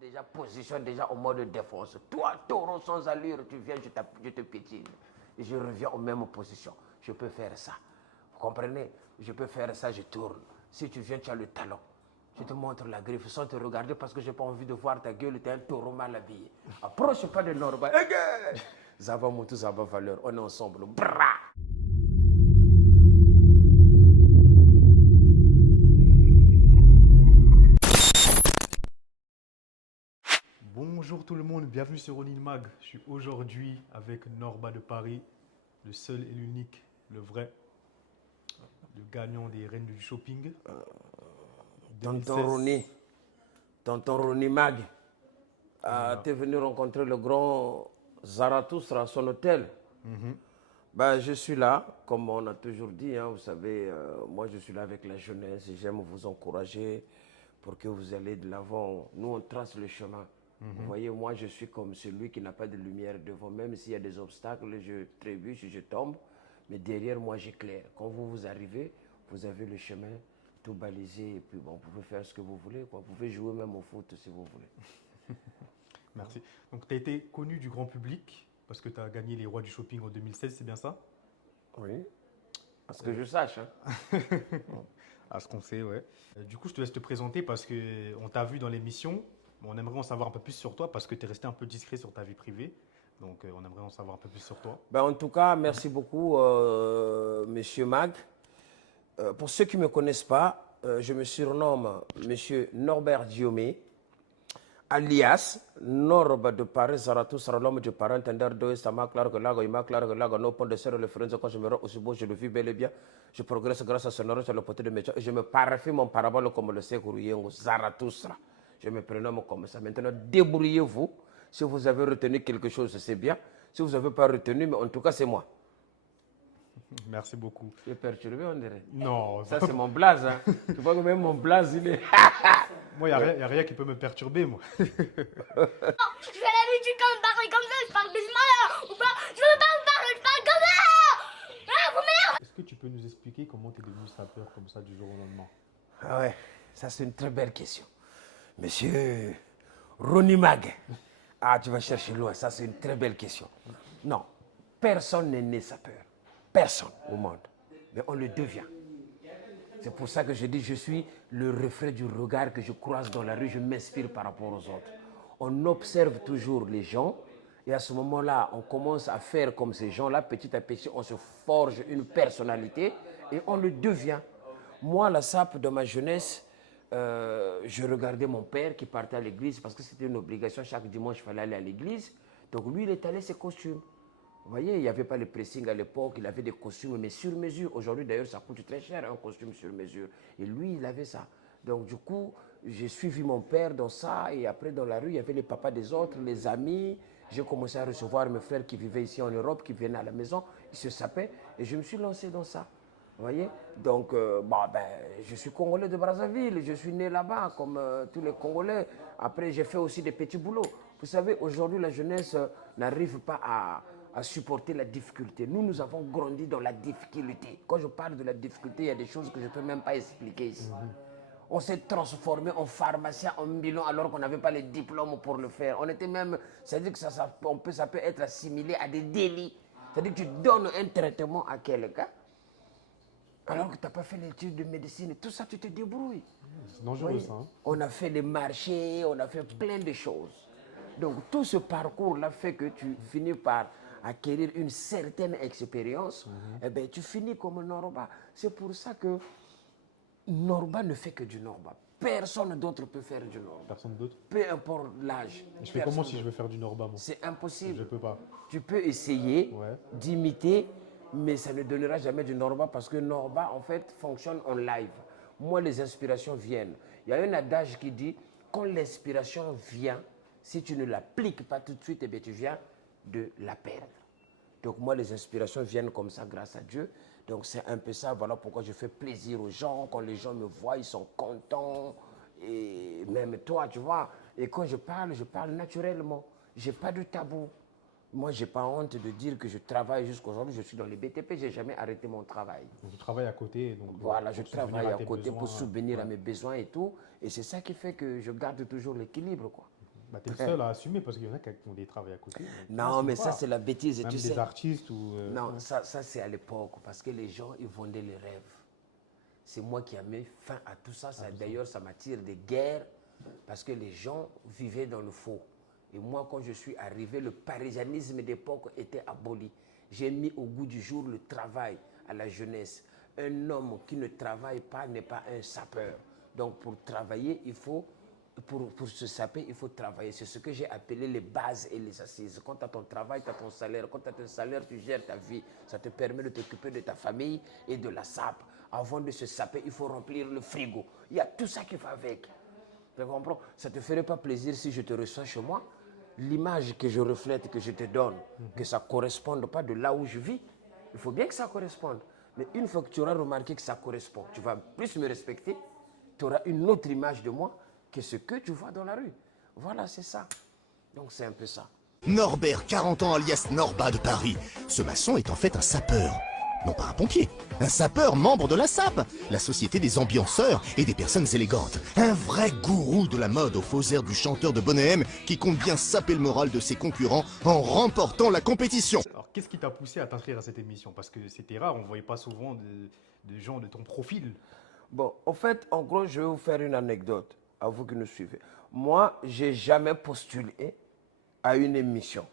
Déjà position, déjà au mode défense. Toi, taureau sans allure, tu viens, je te piétine. Et je reviens aux mêmes positions. Je peux faire ça. Vous comprenez? Je peux faire ça, je tourne. Si tu viens, tu as le talon. Je te montre la griffe sans te regarder parce que je n'ai pas envie de voir ta gueule. Tu es un taureau mal habillé. Approche pas de Norba. Zava Moutou, Zava Valeur. On est ensemble. Bra! Bonjour tout le monde, bienvenue sur Ronin Mag. Je suis aujourd'hui avec Norba de Paris, le seul et l'unique, le vrai, le gagnant des Reines du Shopping. Tonton Ronnie Mag. Voilà. Tu es venu rencontrer le grand Zarathustra à son hôtel. Ben, je suis là, comme on a toujours dit, hein, vous savez, moi je suis là avec la jeunesse et j'aime vous encourager pour que vous allez de l'avant. Nous, on trace le chemin. Vous voyez, moi je suis comme celui qui n'a pas de lumière devant, même s'il y a des obstacles, je trébuche, je tombe, mais derrière moi j'éclaire. Quand vous arrivez, vous avez le chemin tout balisé et puis bon, vous pouvez faire ce que vous voulez, quoi. Vous pouvez jouer même au foot si vous voulez. Merci. Donc tu as été connu du grand public parce que tu as gagné les Rois du Shopping en 2016, c'est bien ça? Oui, parce que je sache. Hein. À ce qu'on sait, ouais. Du coup, je te laisse te présenter parce qu'on t'a vu dans l'émission. On aimerait en savoir un peu plus sur toi parce que tu es resté un peu discret sur ta vie privée. Donc, on aimerait en savoir un peu plus sur toi. Ben, en tout cas, merci beaucoup, Monsieur Mag. Pour ceux qui ne me connaissent pas, je me surnomme Monsieur Norbert Diomé, alias Norba de Paris, Zarathustra, l'homme de Paris, entendeur de Sama, clair que lago, ima, clair que lago, no pont de serre, le frère, quand je me rends aussi beau, je le vis bel et bien. Je progresse grâce à son oreille sur le côté de mes et je me parfume mon parabole comme le Sekourouyengo, Zarathustra. Je me prénomme comme ça. Maintenant, débrouillez-vous. Si vous avez retenu quelque chose, c'est bien. Si vous n'avez pas retenu, mais en tout cas, c'est moi. Merci beaucoup. Tu es perturbé, on dirait. Non, Ça, c'est mon blaze. Hein. Tu vois que même mon blaze, il est. moi, il n'y a rien qui peut me perturber, moi. Je fais l'habitude quand on parle comme ça, je parle doucement ou pas. Je veux pas vous parler, je parle comme ça. Ah, vous m'énervez. Est-ce que tu peux nous expliquer comment tu es devenu sapeur comme ça du jour au lendemain? Ah ouais, ça c'est une très belle question. Monsieur Ronnie Mag. Ah, tu vas chercher loin, ça c'est une très belle question. Non, personne n'est né sapeur. Personne au monde. Mais on le devient. C'est pour ça que je dis, je suis le reflet du regard que je croise dans la rue, je m'inspire par rapport aux autres. On observe toujours les gens et à ce moment-là, on commence à faire comme ces gens-là, petit à petit, on se forge une personnalité et on le devient. Moi, la sape de ma jeunesse, je regardais mon père qui partait à l'église parce que c'était une obligation, chaque dimanche, il fallait aller à l'église. Donc lui, il étalait ses costumes. Vous voyez, il n'y avait pas le pressing à l'époque, il avait des costumes, mais sur mesure. Aujourd'hui, d'ailleurs, ça coûte très cher, un costume sur mesure. Et lui, il avait ça. Donc, du coup, j'ai suivi mon père dans ça. Et après, dans la rue, il y avait les papas des autres, les amis. J'ai commencé à recevoir mes frères qui vivaient ici en Europe, qui venaient à la maison. Ils se sapaient. Et je me suis lancé dans ça. Vous voyez? Donc, je suis Congolais de Brazzaville. Je suis né là-bas, comme tous les Congolais. Après, j'ai fait aussi des petits boulots. Vous savez, aujourd'hui, la jeunesse n'arrive pas à supporter la difficulté. Nous avons grandi dans la difficulté. Quand je parle de la difficulté, il y a des choses que je ne peux même pas expliquer ici. On s'est transformé en pharmacien, en bilan, alors qu'on n'avait pas les diplômes pour le faire. On était même, c'est-à-dire que ça peut être assimilé à des délits. C'est-à-dire que tu donnes un traitement à quelqu'un, alors que tu n'as pas fait l'étude de médecine. Tout ça, tu te débrouilles. C'est dangereux, ça. Hein? On a fait les marchés, on a fait plein de choses. Donc, tout ce parcours-là fait que tu finis par acquérir une certaine expérience, eh bien, tu finis comme Norba. C'est pour ça que Norba ne fait que du Norba. Personne d'autre peut faire du Norba. Personne d'autre? Peu importe l'âge. Je fais comment si je veux faire du Norba, moi? C'est impossible. Je peux pas. Tu peux essayer Ouais. d'imiter, mais ça ne donnera jamais du Norba parce que Norba, en fait, fonctionne en live. Moi, les inspirations viennent. Il y a un adage qui dit, quand l'inspiration vient, si tu ne l'appliques pas tout de suite, eh bien, tu viens de la perdre. Donc moi, les inspirations viennent comme ça grâce à Dieu. Donc c'est un peu ça, voilà pourquoi je fais plaisir aux gens. Quand les gens me voient, ils sont contents. Et même toi, tu vois. Et quand je parle naturellement. Je n'ai pas de tabou. Moi, je n'ai pas honte de dire que je travaille jusqu'à aujourd'hui. Je suis dans les BTP, je n'ai jamais arrêté mon travail. Donc, tu travailles à côté. Donc, Voilà, je pour subvenir travaille à tes côté pour besoins, subvenir à ouais. mes besoins et tout. Et c'est ça qui fait que je garde toujours l'équilibre, quoi. Bah, tu es le seul à assumer parce qu'il y en a qui ont des travails à côté. Qui Non, n'assument mais ça, pas. c'est la bêtise, Même tu des sais. artistes ou. Non, Ouais. ça c'est à l'époque, parce que les gens, ils vendaient les rêves. C'est moi qui ai mis fin à tout ça. D'ailleurs, ça m'attire des guerres, parce que les gens vivaient dans le faux. Et moi, quand je suis arrivé, le parisianisme d'époque était aboli. J'ai mis au goût du jour le travail à la jeunesse. Un homme qui ne travaille pas n'est pas un sapeur. Donc, pour travailler, il faut pour se saper, il faut travailler. C'est ce que j'ai appelé les bases et les assises. Quand tu as ton travail, tu as ton salaire. Quand tu as ton salaire, tu gères ta vie. Ça te permet de t'occuper de ta famille et de la sape. Avant de se saper, il faut remplir le frigo. Il y a tout ça qui va avec. Tu comprends? Ça ne te ferait pas plaisir si je te reçois chez moi. L'image que je reflète, que je te donne, que ça ne corresponde pas de là où je vis. Il faut bien que ça corresponde. Mais une fois que tu auras remarqué que ça correspond, tu vas plus me respecter, tu auras une autre image de moi que ce que tu vois dans la rue. Voilà, c'est ça. Donc c'est un peu ça. Norbert, 40 ans, alias Norba de Paris. Ce maçon est en fait un sapeur. Non pas un pompier, un sapeur membre de la SAP, la Société des ambianceurs et des personnes élégantes. Un vrai gourou de la mode au faux air du chanteur de Bonnet M qui compte bien saper le moral de ses concurrents en remportant la compétition. Alors, qu'est-ce qui t'a poussé à t'inscrire à cette émission? Parce que c'était rare, on ne voyait pas souvent de gens de ton profil. Bon, en fait, en gros, je vais vous faire une anecdote, à vous qui nous suivez. Moi, j'ai jamais postulé à une émission.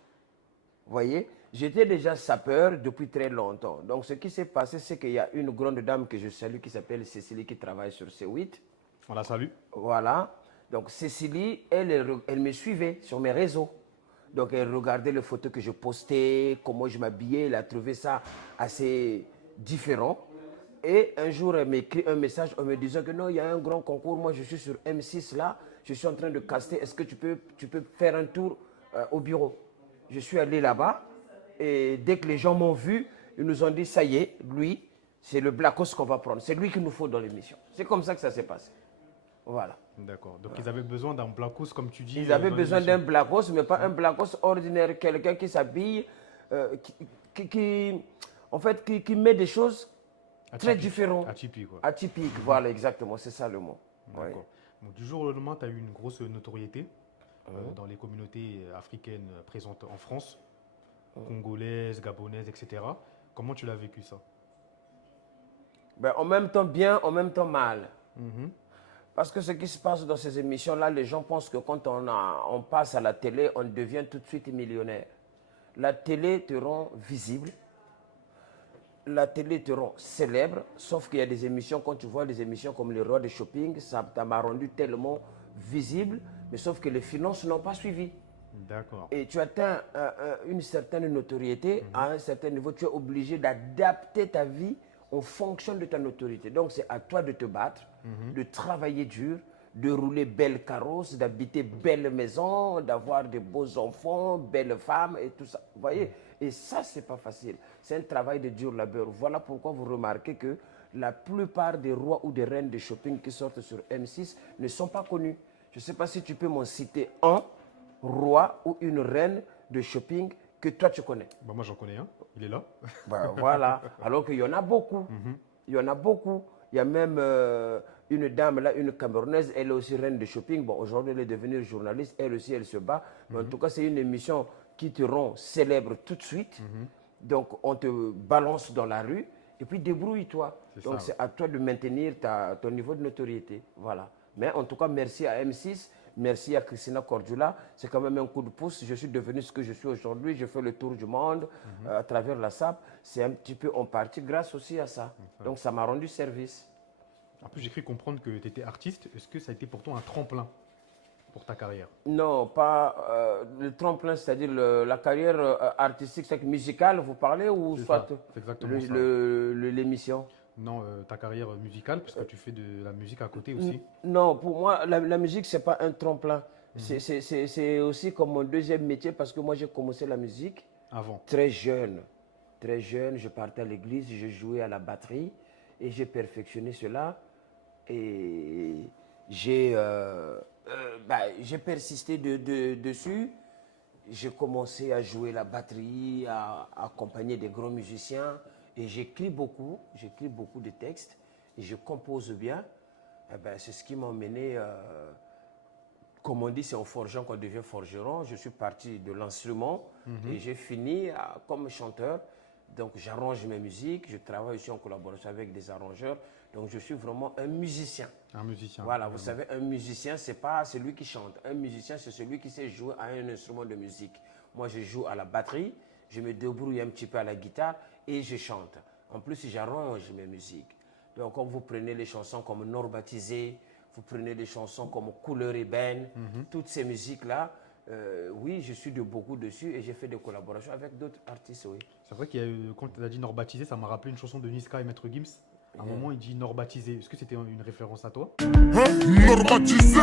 Vous voyez, j'étais déjà sapeur depuis très longtemps. Donc, ce qui s'est passé, c'est qu'il y a une grande dame que je salue qui s'appelle Cécilie, qui travaille sur C8. On la salue. Voilà. Donc, Cécilie, elle me suivait sur mes réseaux. Donc, elle regardait les photos que je postais, comment je m'habillais. Elle a trouvé ça assez différent. Et un jour, elle m'écrit un message en me disant que non, il y a un grand concours. Moi, je suis sur M6 là. Je suis en train de caster. Est-ce que tu peux faire un tour au bureau? Je suis allé là-bas. Et dès que les gens m'ont vu, ils nous ont dit, ça y est, lui, c'est le Blackos qu'on va prendre. C'est lui qu'il nous faut dans l'émission. C'est comme ça que ça s'est passé. Voilà. D'accord. Donc ils avaient besoin d'un Blackos, comme tu dis. Ils avaient dans besoin d'un l'émission. Blackos, mais pas un Blackos ordinaire. Quelqu'un qui s'habille, en fait, qui met des choses très Atypique. différentes. Atypique, quoi. Atypiques, voilà, exactement, c'est ça le mot. Ouais. D'accord. Donc, du jour au lendemain, tu as eu une grosse notoriété dans les communautés africaines présentes en France, congolaises, gabonaises, etc. Comment tu l'as vécu ça? Ben, en même temps bien, en même temps mal. Parce que ce qui se passe dans ces émissions-là, les gens pensent que quand on passe à la télé, on devient tout de suite millionnaire. La télé te rend visible, la télé te rend célèbre, sauf qu'il y a des émissions, quand tu vois des émissions comme Le Roi de Shopping, ça m'a rendu tellement visible, mais sauf que les finances n'ont pas suivi. D'accord. Et tu atteins une certaine notoriété, à un certain niveau, tu es obligé d'adapter ta vie en fonction de ta notoriété. Donc c'est à toi de te battre, de travailler dur, de rouler belle carrosse, d'habiter belle maison, d'avoir de beaux enfants, belles femmes et tout ça. Vous voyez? Et ça, c'est pas facile. C'est un travail de dur labeur. Voilà pourquoi vous remarquez que la plupart des rois ou des reines de shopping qui sortent sur M6 ne sont pas connus. Je ne sais pas si tu peux m'en citer un roi ou une reine de shopping que toi tu connais. Bah, moi, j'en connais un. Il est là. Ben, voilà. Alors qu'il y en a beaucoup. Il y en a beaucoup. Il y a même une dame là, une Camerounaise, elle est aussi reine de shopping. Bon, aujourd'hui, elle est devenue journaliste. Elle aussi, elle se bat. Mais en tout cas, c'est une émission qui te rend célèbre tout de suite. Donc, on te balance dans la rue. Et puis, débrouille-toi. Donc, c'est à toi de maintenir ton niveau de notoriété. Voilà. Mais en tout cas, merci à M6. Merci à Christina Cordula. C'est quand même un coup de pouce. Je suis devenu ce que je suis aujourd'hui. Je fais le tour du monde à travers la SAP. C'est un petit peu en partie grâce aussi à ça. Donc ça m'a rendu service. En plus, j'ai cru comprendre que tu étais artiste. Est-ce que ça a été pour toi un tremplin pour ta carrière? Non, pas le tremplin, c'est-à-dire la carrière artistique, c'est musicale, vous parlez, ou C'est soit ça, c'est exactement ça. l'émission? Non, ta carrière musicale, parce que tu fais de la musique à côté aussi. Non, pour moi, la musique, ce n'est pas un tremplin. C'est aussi comme mon deuxième métier parce que moi, j'ai commencé la musique Avant. très jeune. Très jeune, je partais à l'église, je jouais à la batterie et j'ai perfectionné cela. Et j'ai persisté dessus. j'ai commencé à jouer la batterie, à accompagner des grands musiciens. Et j'écris beaucoup de textes. Et je compose bien. Eh ben, c'est ce qui m'a emmené, comme on dit, c'est en forgeant qu'on devient forgeron. Je suis parti de l'instrument et j'ai fini comme chanteur. Donc j'arrange mes musiques, je travaille aussi en collaboration avec des arrangeurs. Donc je suis vraiment un musicien. Un musicien. Voilà, vous savez, un musicien, c'est pas celui qui chante. Un musicien, c'est celui qui sait jouer à un instrument de musique. Moi, je joue à la batterie, je me débrouille un petit peu à la guitare et je chante. En plus, j'arrange mes musiques. Donc, quand vous prenez les chansons comme Norbatisé, vous prenez des chansons comme Couleur ébène, toutes ces musiques-là, oui, je suis de beaucoup dessus et j'ai fait des collaborations avec d'autres artistes, oui. C'est vrai qu'il y a eu, quand tu as dit Norbatisé, ça m'a rappelé une chanson de Niska et Maître Gims. À un moment, il dit Norbatisé. Est-ce que c'était une référence à toi? Normatisé,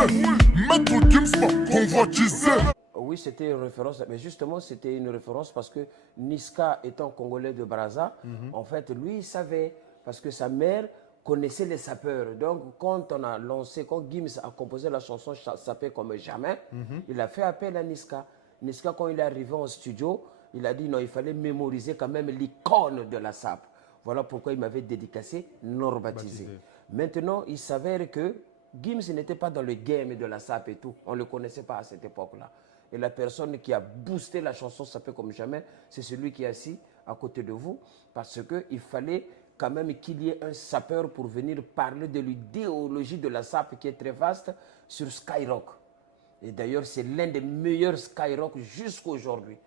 Maître Gims m'a convoitisé. Oui, c'était une référence, mais justement, c'était une référence parce que Niska, étant congolais de Brazza, en fait, lui, il savait, parce que sa mère connaissait les sapeurs. Donc, quand on a lancé, quand Gims a composé la chanson Sapé comme jamais, il a fait appel à Niska. Niska, quand il est arrivé en studio, il a dit non, il fallait mémoriser quand même l'icône de la sape. Voilà pourquoi il m'avait dédicacé Norbatisé. Maintenant, il s'avère que Gims n'était pas dans le game de la sape et tout. On ne le connaissait pas à cette époque-là. Et la personne qui a boosté la chanson Sapé comme jamais, c'est celui qui est assis à côté de vous. Parce qu'il fallait quand même qu'il y ait un sapeur pour venir parler de l'idéologie de la sape qui est très vaste sur Skyrock. Et d'ailleurs, c'est l'un des meilleurs Skyrock jusqu'à aujourd'hui.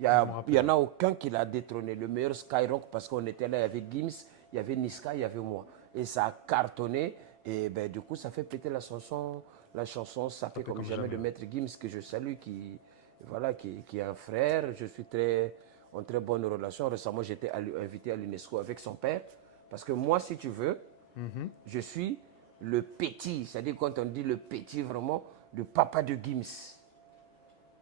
Il n'y en a aucun qui l'a détrôné. Le meilleur Skyrock, parce qu'on était là, il y avait Gims, il y avait Niska, il y avait moi. Et ça a cartonné. Et ben, du coup, ça fait péter la chanson Sapé comme jamais de Maître Gims, que je salue, qui est un frère. Je suis en très bonne relation. Récemment, j'étais invité à l'UNESCO avec son père. Parce que moi, si tu veux, je suis le petit. C'est-à-dire, quand on dit le petit, vraiment, le papa de Gims.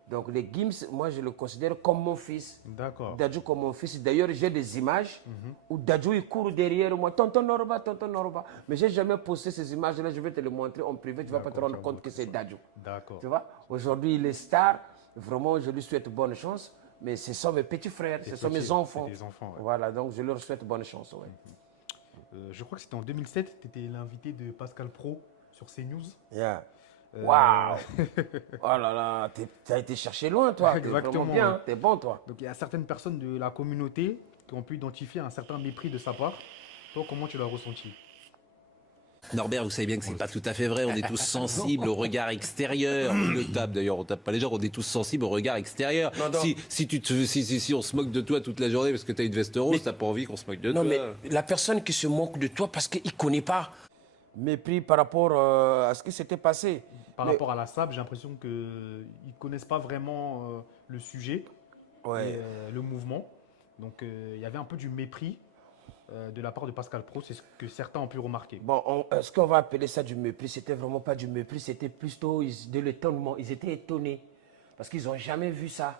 Donc les Gims, moi je le considère comme mon fils. D'accord. Dadju comme mon fils. D'ailleurs, j'ai des images où Dadju il court derrière moi, tonton Norba, tonton Norba. Mais j'ai jamais posté ces images-là, je vais te les montrer en privé, tu ne vas pas te rendre compte que c'est Dadju. D'accord. Tu vois, aujourd'hui il est star, vraiment je lui souhaite bonne chance, mais ce sont mes petits frères, ce sont mes enfants. Des enfants, ouais. Voilà, donc je leur souhaite bonne chance. Ouais. Je crois que c'était en 2007, tu étais l'invité de Pascal Pro sur CNews. Yeah. Waouh! Oh là là, t'as été chercher loin, toi. Exactement. T'es vraiment bien, t'es bon, toi. Donc il y a certaines personnes de la communauté qui ont pu identifier un certain mépris de sa part. Toi, comment tu l'as ressenti? Norbert, vous savez bien que c'est pas tout à fait vrai. On est tous sensibles au regard extérieur. Il le tape d'ailleurs, on tape pas les gens. On est tous sensibles au regard extérieur. Non. Si on se moque de toi toute la journée parce que t'as une veste rose, t'as pas envie qu'on se moque de toi. Non, mais la personne qui se moque de toi parce qu'il ne connaît pas. Mépris par rapport à ce qui s'était passé. Par rapport à la SAP, j'ai l'impression qu'ils ne connaissent pas vraiment le sujet et le mouvement. Donc il y avait un peu du mépris de la part de Pascal Pro, c'est ce que certains ont pu remarquer. Bon, ce qu'on va appeler ça du mépris, c'était vraiment pas du mépris, c'était plutôt de l'étonnement. Ils étaient étonnés parce qu'ils n'ont jamais vu ça.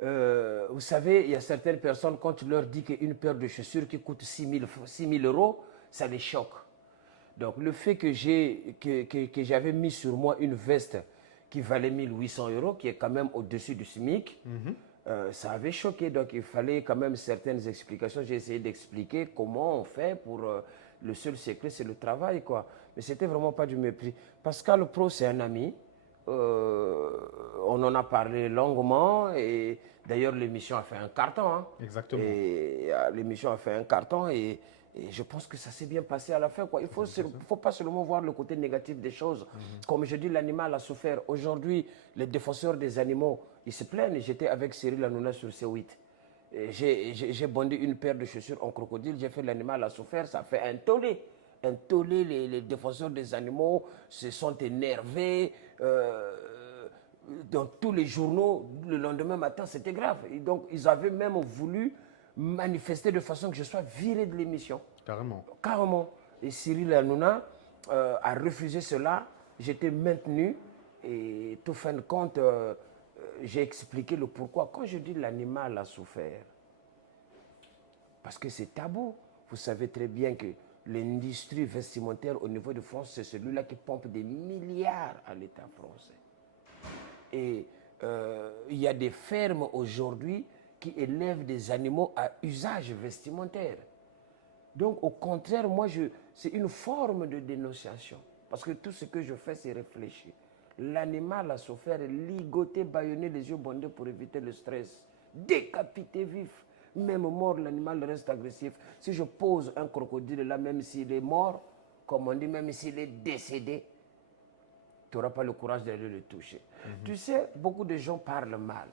Vous savez, il y a certaines personnes, quand tu leur dis qu'une paire de chaussures qui coûte 6 000 euros, ça les choque. Donc le fait que j'avais mis sur moi une veste qui valait 1 800 euros, qui est quand même au-dessus du SMIC, ça avait choqué. Donc il fallait quand même certaines explications. J'ai essayé d'expliquer comment on fait pour... le seul secret, c'est le travail, quoi. Mais c'était vraiment pas du mépris. Pascal Pro, c'est un ami. On en a parlé longuement et d'ailleurs l'émission a fait un carton. Hein. Exactement. Et l'émission a fait un carton et je pense que ça s'est bien passé à la fin. Quoi. Il ne faut pas seulement voir le côté négatif des choses. Comme je dis, l'animal a souffert. Aujourd'hui, les défenseurs des animaux, ils se plaignent. J'étais avec Cyril Hanouna sur C8. J'ai bondé une paire de chaussures en crocodile. J'ai fait l'animal a souffert. Ça fait un tollé. Un tollé, les défenseurs des animaux se sont énervés. Dans tous les journaux, le lendemain matin, c'était grave. Et donc, ils avaient même voulu manifester de façon que je sois viré de l'émission. Carrément. Carrément. Et Cyril Hanouna a refusé cela. J'étais maintenu. Et tout fin de compte, j'ai expliqué le pourquoi. Quand je dis l'animal a souffert, parce que c'est tabou. Vous savez très bien que l'industrie vestimentaire au niveau de France, c'est celui-là qui pompe des milliards à l'État français. Et il y a des fermes aujourd'hui qui élèvent des animaux à usage vestimentaire. Donc, au contraire, moi, c'est une forme de dénonciation. Parce que tout ce que je fais, c'est réfléchir. L'animal a souffert, ligoté, bâillonné, les yeux bandés pour éviter le stress, décapité vif. Même mort, l'animal reste agressif. Si je pose un crocodile là, même s'il est mort, comme on dit, même s'il est décédé, tu n'auras pas le courage d'aller le toucher. Tu sais, beaucoup de gens parlent mal.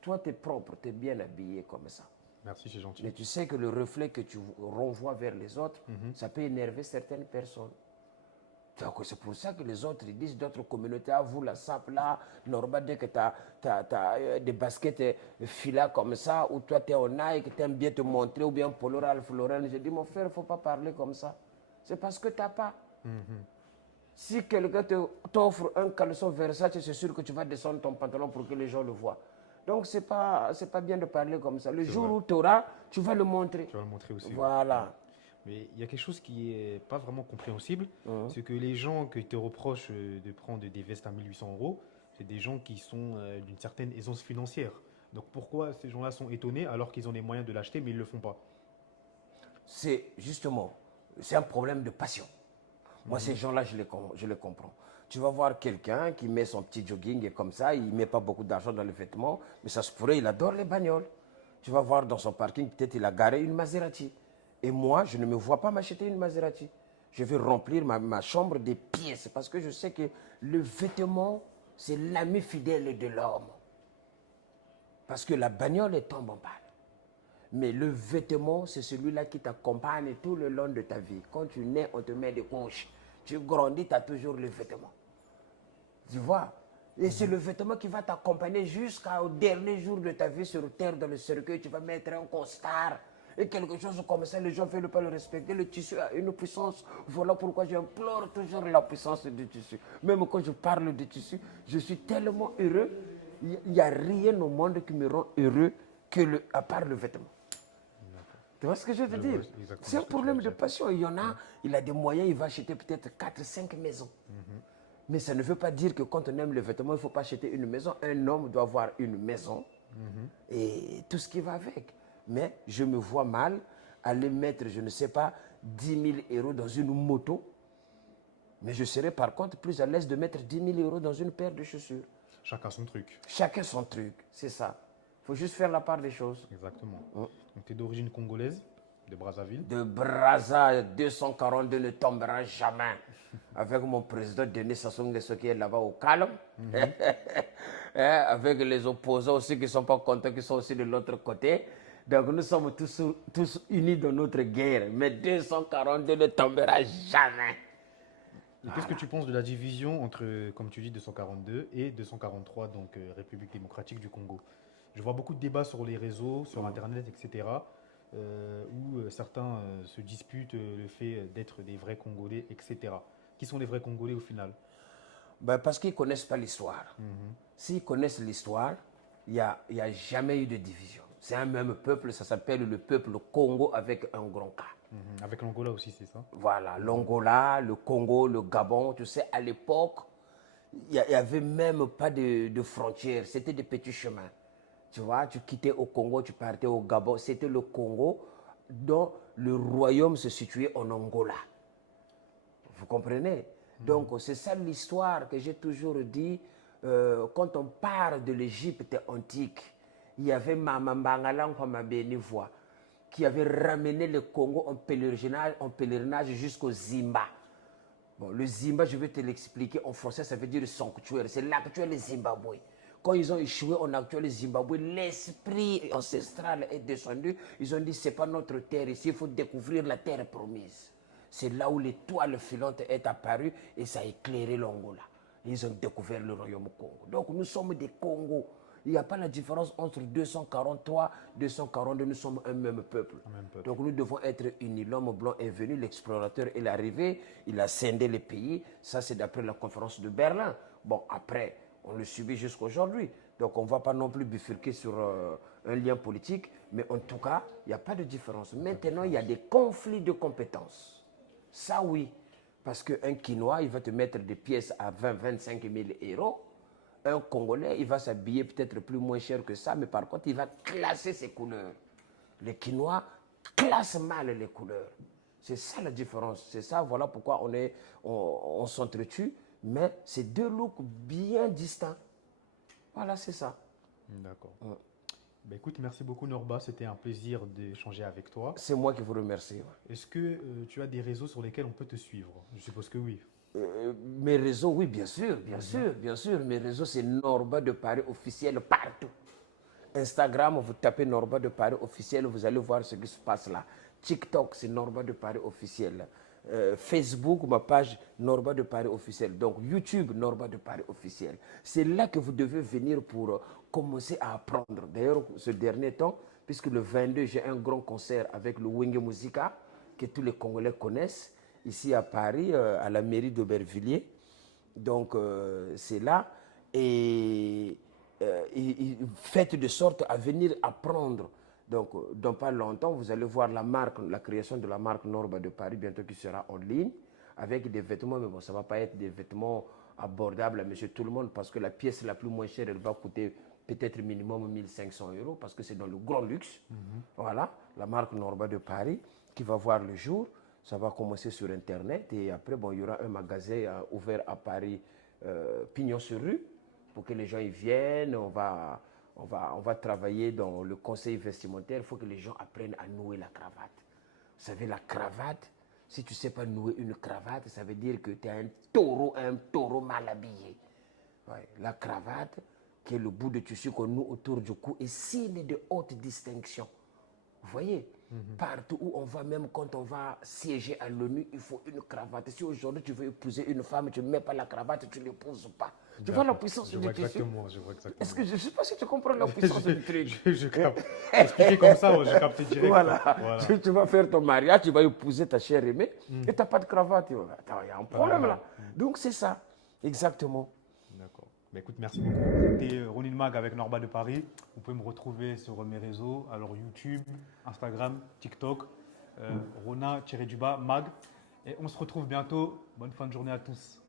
Toi, tu es propre, tu es bien habillé comme ça. Merci, c'est gentil. Mais tu sais que le reflet que tu renvoies vers les autres, ça peut énerver certaines personnes. Donc c'est pour ça que les autres, ils disent d'autres communautés, ah vous la sape là, normal dès que tu as, des baskets fila comme ça, ou toi tu es en Nike, tu aimes bien te montrer, ou bien Polo Ralph Lauren, je dis mon frère, il ne faut pas parler comme ça. C'est parce que tu n'as pas. Si quelqu'un t'offre un caleçon Versace, c'est sûr que tu vas descendre ton pantalon pour que les gens le voient. Donc c'est pas bien de parler comme ça. Le jour où tu auras, tu vas le montrer. Tu vas le montrer aussi. Voilà. Mais il y a quelque chose qui n'est pas vraiment compréhensible, c'est que les gens qui te reprochent de prendre des vestes à 1800 €, c'est des gens qui sont d'une certaine aisance financière. Donc pourquoi ces gens-là sont étonnés alors qu'ils ont les moyens de l'acheter mais ils ne le font pas? C'est justement, c'est un problème de passion. Moi, ces gens-là, je les comprends. Tu vas voir quelqu'un qui met son petit jogging et comme ça, il ne met pas beaucoup d'argent dans les vêtements, mais ça se pourrait, il adore les bagnoles. Tu vas voir dans son parking, peut-être il a garé une Maserati. Et moi, je ne me vois pas m'acheter une Maserati. Je vais remplir ma chambre des pièces parce que je sais que le vêtement, c'est l'ami fidèle de l'homme. Parce que la bagnole est tombe en panne. Mais le vêtement, c'est celui-là qui t'accompagne tout le long de ta vie. Quand tu nais, on te met des couches. Tu grandis, tu as toujours le vêtement. Tu vois? Et c'est le vêtement qui va t'accompagner jusqu'au dernier jour de ta vie sur terre, dans le cercueil. Tu vas mettre un costard et quelque chose comme ça. Les gens ne veulent pas le respecter. Le tissu a une puissance. Voilà pourquoi j'implore toujours la puissance du tissu. Même quand je parle du tissu, je suis tellement heureux. Il n'y a rien au monde qui me rend heureux à part le vêtement. Tu vois ce que je veux dire? C'est un problème de passion. Il y en a, il a des moyens, il va acheter peut-être 4-5 maisons. Mais ça ne veut pas dire que quand on aime le vêtement, il ne faut pas acheter une maison. Un homme doit avoir une maison et tout ce qui va avec. Mais je me vois mal aller mettre, je ne sais pas, 10 000 € dans une moto. Mais je serais par contre plus à l'aise de mettre 10 000 € dans une paire de chaussures. Chacun son truc. Chacun son truc, c'est ça. Il faut juste faire la part des choses. Exactement. Donc tu es d'origine congolaise, de Brazzaville. De Brazza, 242 ne tombera jamais. Avec mon président Denis Sassou Nguesso qui est là-bas au calme. Avec les opposants aussi qui ne sont pas contents, qui sont aussi de l'autre côté. Donc nous sommes tous unis dans notre guerre. Mais 242 ne tombera jamais. Et qu'est-ce que tu penses de la division entre, comme tu dis, 242 et 243, donc République démocratique du Congo? Je vois beaucoup de débats sur les réseaux, sur Internet, etc., où certains se disputent le fait d'être des vrais Congolais, etc. Qui sont les vrais Congolais au final? Ben parce qu'ils ne connaissent pas l'histoire. S'ils connaissent l'histoire, il n'y a jamais eu de division. C'est un même peuple, ça s'appelle le peuple Congo avec un grand K. Avec l'Angola aussi, c'est ça? Voilà, l'Angola, le Congo, le Gabon, tu sais, à l'époque, il n'y avait même pas de frontières, c'était des petits chemins. Tu vois, tu quittais au Congo, tu partais au Gabon, c'était le Congo dont le royaume se situait en Angola. Vous comprenez? Donc, c'est ça l'histoire que j'ai toujours dit. Quand on parle de l'Égypte antique, il y avait Mamambangala Nkwamabenivoa qui avait ramené le Congo en pèlerinage jusqu'au Zimba. Bon, le Zimba, je vais te l'expliquer en français, ça veut dire sanctuaire. C'est l'actuel Zimbabwe. Quand ils ont échoué en actuel Zimbabwe, l'esprit ancestral est descendu. Ils ont dit, ce n'est pas notre terre ici, il faut découvrir la terre promise. C'est là où l'étoile filante est apparue et ça a éclairé l'Angola. Ils ont découvert le royaume Congo. Donc nous sommes des Congos. Il n'y a pas la différence entre 243, 242, nous sommes un même peuple. Donc nous devons être unis. L'homme blanc est venu, l'explorateur est arrivé, il a scindé les pays. Ça, c'est d'après la conférence de Berlin. Bon, après, on le subit jusqu'à aujourd'hui. Donc on ne va pas non plus bifurquer sur un lien politique, mais en tout cas, il n'y a pas de différence. Maintenant, il y a des conflits de compétences. Ça, oui. Parce qu'un Quinois, il va te mettre des pièces à 20, 25 000 €. Un Congolais, il va s'habiller peut-être plus moins cher que ça, mais par contre, il va classer ses couleurs. Les Quinois classent mal les couleurs. C'est ça la différence. C'est ça, voilà pourquoi on s'entretue, mais c'est deux looks bien distincts. Voilà, c'est ça. D'accord. Ben écoute, merci beaucoup Norba, c'était un plaisir d'échanger avec toi. C'est moi qui vous remercie. Ouais. Est-ce que tu as des réseaux sur lesquels on peut te suivre? Je suppose que oui. Mes réseaux, oui, bien sûr, bien sûr, bien sûr. Mes réseaux, c'est Norba de Paris officiel partout. Instagram, vous tapez Norba de Paris officiel, vous allez voir ce qui se passe là. TikTok, c'est Norba de Paris officiel. Facebook, ma page Norba de Paris officiel. Donc YouTube, Norba de Paris officiel. C'est là que vous devez venir pour commencer à apprendre. D'ailleurs, ce dernier temps, puisque le 22, j'ai un grand concert avec le Wenge Musica, que tous les Congolais connaissent, ici à Paris, à la mairie d'Aubervilliers. Donc, c'est là. Et faites de sorte à venir apprendre. Donc, dans pas longtemps, vous allez voir la marque, la création de la marque Norba de Paris, bientôt qui sera en ligne, avec des vêtements, mais bon, ça ne va pas être des vêtements abordables à monsieur tout le monde, parce que la pièce la plus moins chère, elle va coûter peut-être minimum 1500 €, parce que c'est dans le grand luxe. Voilà, la marque Norba de Paris, qui va voir le jour. Ça va commencer sur Internet, et après, bon, il y aura un magasin ouvert à Paris, pignon sur rue, pour que les gens y viennent. On va travailler dans le conseil vestimentaire. Il faut que les gens apprennent à nouer la cravate. Vous savez, la cravate, si tu ne sais pas nouer une cravate, ça veut dire que tu es un taureau mal habillé. Ouais, la cravate, qui est le bout de tissu qu'on noue autour du cou, est signe de haute distinction. Vous voyez, partout où on va, même quand on va siéger à l'ONU, il faut une cravate. Si aujourd'hui tu veux épouser une femme, tu ne mets pas la cravate, tu ne l'épouses pas. Tu vois la puissance du tissu? Je vois exactement. Est-ce que je ne sais pas si tu comprends la puissance du truc? Je capte. Expliqué comme ça, je capte direct. Voilà. Tu vas faire ton mariage, tu vas épouser ta chère aimée, et tu n'as pas de cravate. Attends, il y a un problème là. Donc c'est ça, exactement. D'accord. Bah, écoute, merci beaucoup. C'était Ronin Mag avec Norba de Paris. Vous pouvez me retrouver sur mes réseaux, alors YouTube, Instagram, TikTok, Rona-Mag. Et on se retrouve bientôt. Bonne fin de journée à tous.